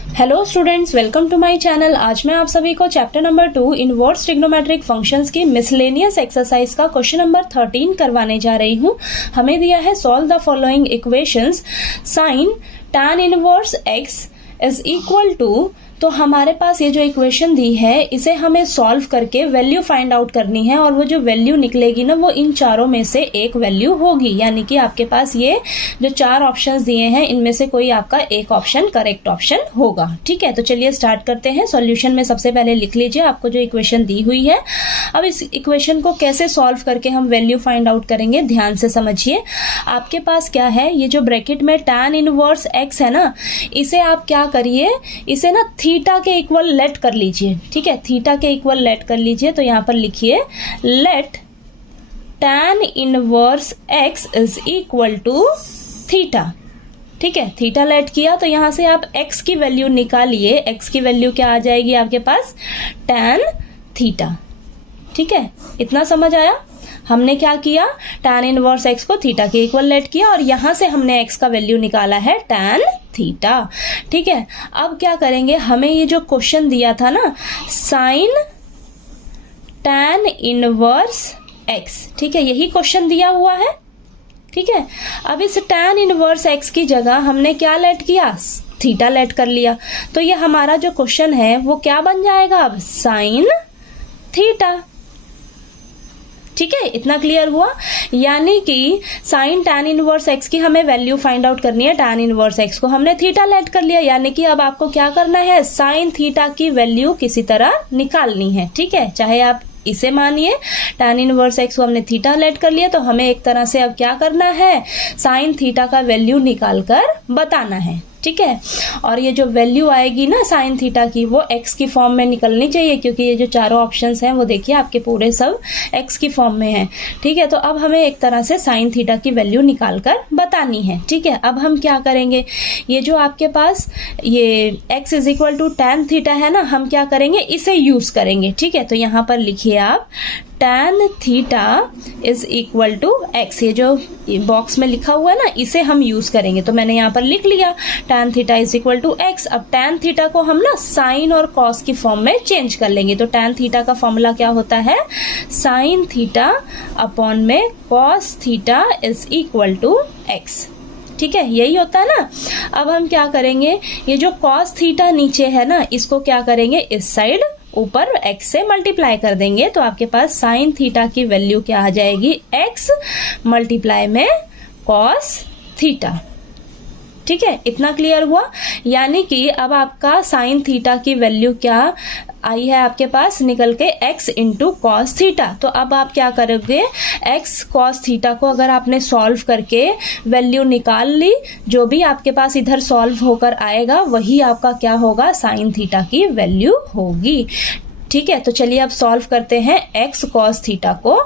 Hello students, welcome to my channel. आज मैं आप सभी को chapter number 2 inverse trigonometric functions की मिसलेनियस एक्सरसाइज का क्वेश्चन नंबर 13 करवाने जा रही हूँ। हमें दिया है solve the following equations sine tan inverse x is equal to, तो हमारे पास ये जो इक्वेशन दी है इसे हमें सॉल्व करके वैल्यू फाइंड आउट करनी है और वो जो वैल्यू निकलेगी ना वो इन चारों में से एक वैल्यू होगी। यानी कि आपके पास ये जो चार ऑप्शंस दिए हैं इनमें से कोई आपका एक ऑप्शन करेक्ट ऑप्शन होगा। ठीक है, तो चलिए स्टार्ट करते हैं। सॉल्यूशन में सबसे पहले लिख लीजिए आपको जो इक्वेशन दी हुई है। अब इस इक्वेशन को कैसे सॉल्व करके हम वैल्यू फाइंड आउट करेंगे, ध्यान से समझिए। आपके पास क्या है, ये जो ब्रैकेट में tan इनवर्स x है ना, इसे आप क्या करिए, इसे ना थीटा के इक्वल लेट कर लीजिए। ठीक है, थीटा के इक्वल लेट कर लीजिए। तो यहां पर लिखिए let tan inverse x is equal to theta. ठीक है, थीटा लेट किया तो यहां से आप x की वैल्यू निकालिए। x की वैल्यू क्या आ जाएगी आपके पास, tan थीटा। ठीक है, इतना समझ आया। हमने क्या किया, tan इनवर्स x को थीटा के इक्वल लेट किया और यहां से हमने x का वैल्यू निकाला है tan थीटा। ठीक है, अब क्या करेंगे, हमें ये जो क्वेश्चन दिया था ना साइन tan इनवर्स x, ठीक है, यही क्वेश्चन दिया हुआ है। ठीक है, अब इस tan इनवर्स x की जगह हमने क्या लेट किया, थीटा लेट कर लिया। तो ये हमारा जो क्वेश्चन है वो क्या बन जाएगा अब, साइन थीटा। ठीक है, इतना क्लियर हुआ। यानी कि साइन tan इनवर्स x की हमें वैल्यू फाइंड आउट करनी है। tan इनवर्स x को हमने थीटा लेट कर लिया, यानी कि अब आपको क्या करना है, साइन थीटा की वैल्यू किसी तरह निकालनी है। ठीक है, चाहे आप इसे मानिए tan इनवर्स x को हमने थीटा लेट कर लिया, तो हमें एक तरह से अब क्या करना है, साइन थीटा का वैल्यू निकाल कर बताना है। ठीक है, और ये जो वैल्यू आएगी ना साइन थीटा की वो x की फॉर्म में निकलनी चाहिए, क्योंकि ये जो चारों ऑप्शंस हैं वो देखिए आपके पूरे सब x की फॉर्म में हैं। ठीक है, तो अब हमें एक तरह से साइन थीटा की वैल्यू निकाल कर बतानी है। ठीक है, अब हम क्या करेंगे, ये जो आपके पास ये x is equal to tan theta है ना, हम क्या करेंगे, इसे यूज करेंगे। ठीक है, तो यहां पर लिखिए आप tan theta is equal to x, ये जो बॉक्स में लिखा हुआ है ना इसे हम यूज करेंगे। तो मैंने यहाँ पर लिख लिया tan theta is equal to x। अब tan थीटा को हम ना साइन और कॉस की फॉर्म में चेंज कर लेंगे। तो tan थीटा का फॉर्मूला क्या होता है, साइन थीटा अपॉन में cos theta is equal to x। ठीक है, यही होता है ना। अब हम क्या करेंगे, ये जो कॉस थीटा नीचे है ना इसको क्या करेंगे, इस साइड ऊपर x से मल्टीप्लाई कर देंगे। तो आपके पास साइन थीटा की वैल्यू क्या आ जाएगी, x मल्टीप्लाई में कॉस थीटा। ठीक है, इतना क्लियर हुआ। यानी कि अब आपका साइन थीटा की वैल्यू क्या आई है आपके पास निकल के x इंटू कॉस थीटा। तो अब आप क्या करोगे, x कॉस थीटा को अगर आपने सॉल्व करके वैल्यू निकाल ली, जो भी आपके पास इधर सॉल्व होकर आएगा वही आपका क्या होगा, साइन थीटा की वैल्यू होगी। ठीक है, तो चलिए अब सॉल्व करते हैं x कॉस थीटा को।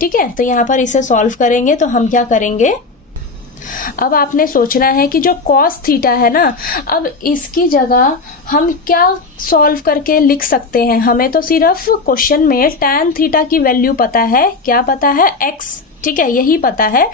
ठीक है, तो यहाँ पर इसे सॉल्व करेंगे तो हम क्या करेंगे, अब आपने सोचना है कि जो कॉस थीटा है ना, अब इसकी जगह हम क्या सॉल्व करके लिख सकते हैं। हमें तो सिर्फ क्वेश्चन में tan थीटा की वैल्यू पता है, क्या पता है, x। ठीक है, यही पता है।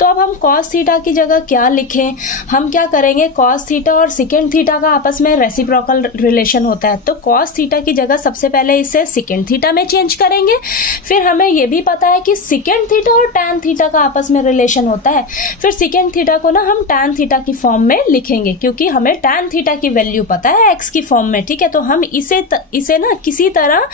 तो अब हम cos थीटा की जगह क्या लिखें, हम क्या करेंगे, cos थीटा और सेकेंड थीटा का आपस में रेसिप्रोकल रिलेशन होता है। तो cos थीटा की जगह सबसे पहले इसे सेकेंड थीटा में चेंज करेंगे। फिर हमें ये भी पता है कि सेकेंड थीटा और tan थीटा का आपस में रिलेशन होता है। फिर सेकेंड थीटा को ना हम tan थीटा की फॉर्म में लिखेंगे, क्योंकि हमें tan थीटा की वैल्यू पता है x की फॉर्म में। ठीक है, तो हम इसे ना किसी तरह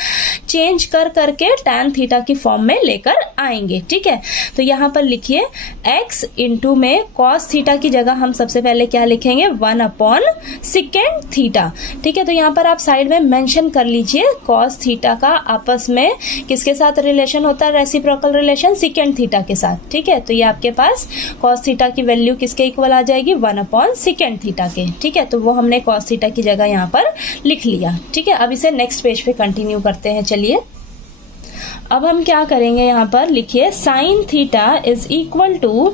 चेंज कर करके tan थीटा की फॉर्म में लेकर आएंगे। ठीक है, तो यहां पर लिखिए x इंटू में cos थीटा की जगह हम सबसे पहले क्या लिखेंगे, 1 अपॉन सेकेंड थीटा। ठीक है, तो यहां पर आप साइड में मेंशन कर लीजिए cos थीटा का आपस में किसके साथ रिलेशन होता है, रेसिप्रोकल रिलेशन सेकेंड थीटा के साथ। ठीक है, तो ये आपके पास cos थीटा की वैल्यू किसके इक्वल आ जाएगी, 1 अपॉन सेकेंड थीटा के। ठीक है, तो वो हमने cos थीटा की जगह यहाँ पर लिख लिया। ठीक है, अब इसे नेक्स्ट पेज पे कंटिन्यू करते हैं। चलिए अब हम क्या करेंगे, यहाँ पर लिखिए sine theta is equal to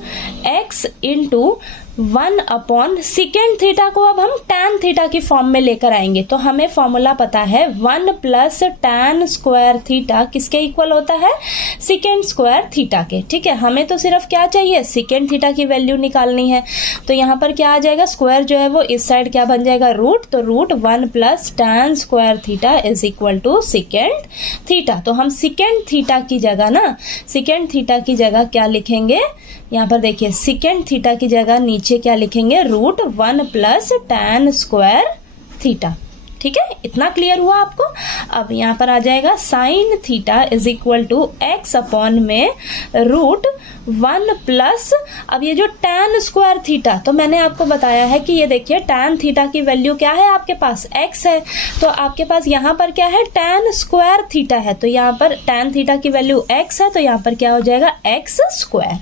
x into 1 upon second theta को अब हम tan थीटा की फॉर्म में लेकर आएंगे। तो हमें फॉर्मूला पता है 1 प्लस tan स्क्वायर थीटा किसके इक्वल होता है, सेकेंड स्क्वायर थीटा के। ठीक है, हमें तो सिर्फ क्या चाहिए, सेकेंड थीटा की वैल्यू निकालनी है। तो यहाँ पर क्या आ जाएगा, स्क्वायर जो है वो इस साइड क्या बन जाएगा, रूट। तो root 1 plus tan square theta is equal to second theta. तो हम सेकेंड थीटा की जगह ना, सेकेंड थीटा की जगह क्या लिखेंगे, यहाँ पर देखिए सेकेंड थीटा की जगह नीचे क्या लिखेंगे, root 1 plus tan square theta. ठीक है, इतना क्लियर हुआ आपको। अब यहाँ पर आ जाएगा sine theta is equal to X upon में रूट 1 प्लस, अब ये जो tan स्क्वायर थीटा, तो मैंने आपको बताया है कि ये देखिए tan थीटा की वैल्यू क्या है आपके पास, x है। तो आपके पास यहाँ पर क्या है, tan स्क्वायर थीटा है। तो यहाँ पर tan थीटा की वैल्यू x है, तो यहाँ पर क्या हो जाएगा, x स्क्वायर।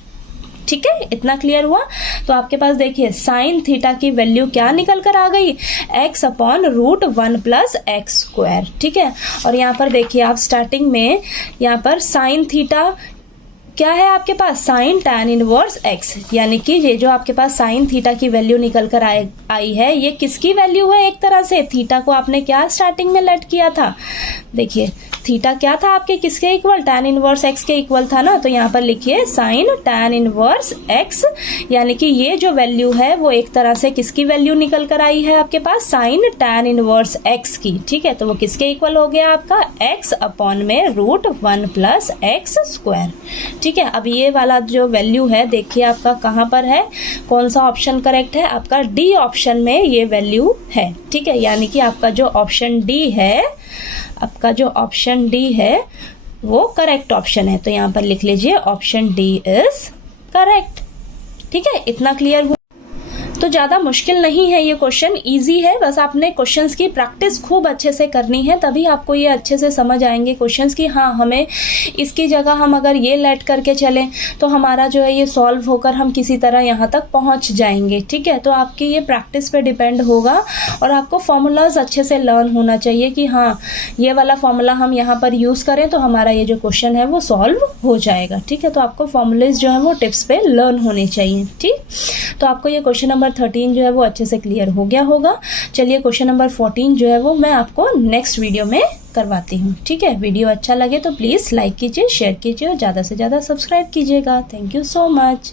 ठीक है, इतना क्लियर हुआ। तो आपके पास देखिए साइन थीटा की वैल्यू क्या निकल कर आ गई, x upon root 1 plus x square. ठीक है, और यहाँ पर देखिए आप स्टार्टिंग में यहाँ पर साइन थीटा क्या है आपके पास, साइन tan इनवर्स x, यानी कि ये जो आपके पास साइन थीटा की वैल्यू निकल कर आई है, ये किसकी वैल्यू है, एक तरह से थीटा को आपने क्या स्टार्टिंग में लेट किया था, देखिए थीटा क्या था आपके किसके इक्वल, tan इनवर्स x के इक्वल था ना। तो यहाँ पर लिखिए साइन tan इनवर्स x, यानी कि ये जो वैल्यू है वो एक तरह से किसकी वैल्यू निकल कर आई है आपके पास, साइन tan इनवर्स x की। ठीक है, तो वो किसके इक्वल हो गया आपका, x अपॉन में रूट 1 प्लस एक्स स्क्वायर। ठीक है, अब ये वाला जो वैल्यू है देखिए आपका कहाँ पर है, कौन सा ऑप्शन करेक्ट है, आपका डी ऑप्शन में ये वैल्यू है। ठीक है, यानी कि आपका जो ऑप्शन डी है, आपका जो ऑप्शन डी है वो करेक्ट ऑप्शन है। तो यहाँ पर लिख लीजिए ऑप्शन डी इज करेक्ट। ठीक है, इतना क्लियर हुआ। तो ज़्यादा मुश्किल नहीं है ये क्वेश्चन, इजी है। बस आपने क्वेश्चंस की प्रैक्टिस खूब अच्छे से करनी है, तभी आपको ये अच्छे से समझ आएंगे क्वेश्चंस की। हाँ, हमें इसकी जगह हम अगर ये लेट करके चलें तो हमारा जो है ये सॉल्व होकर हम किसी तरह यहाँ तक पहुँच जाएंगे। ठीक है, तो आपकी ये प्रैक्टिस पे डिपेंड होगा और आपको फॉर्मूलाज अच्छे से लर्न होना चाहिए कि हाँ ये वाला फॉर्मूला हम यहाँ पर यूज़ करें तो हमारा ये जो क्वेश्चन है वो सॉल्व हो जाएगा। ठीक है, तो आपको फॉर्मूलेज जो है वो टिप्स पे लर्न होने चाहिए। ठीक, तो आपको ये क्वेश्चन नंबर 13 जो है वो अच्छे से क्लियर हो गया होगा। चलिए क्वेश्चन नंबर 14 जो है वो मैं आपको नेक्स्ट वीडियो में करवाती हूँ। ठीक है, वीडियो अच्छा लगे तो प्लीज़ लाइक कीजिए, शेयर कीजिए और ज़्यादा से ज़्यादा सब्सक्राइब कीजिएगा। Thank you so much.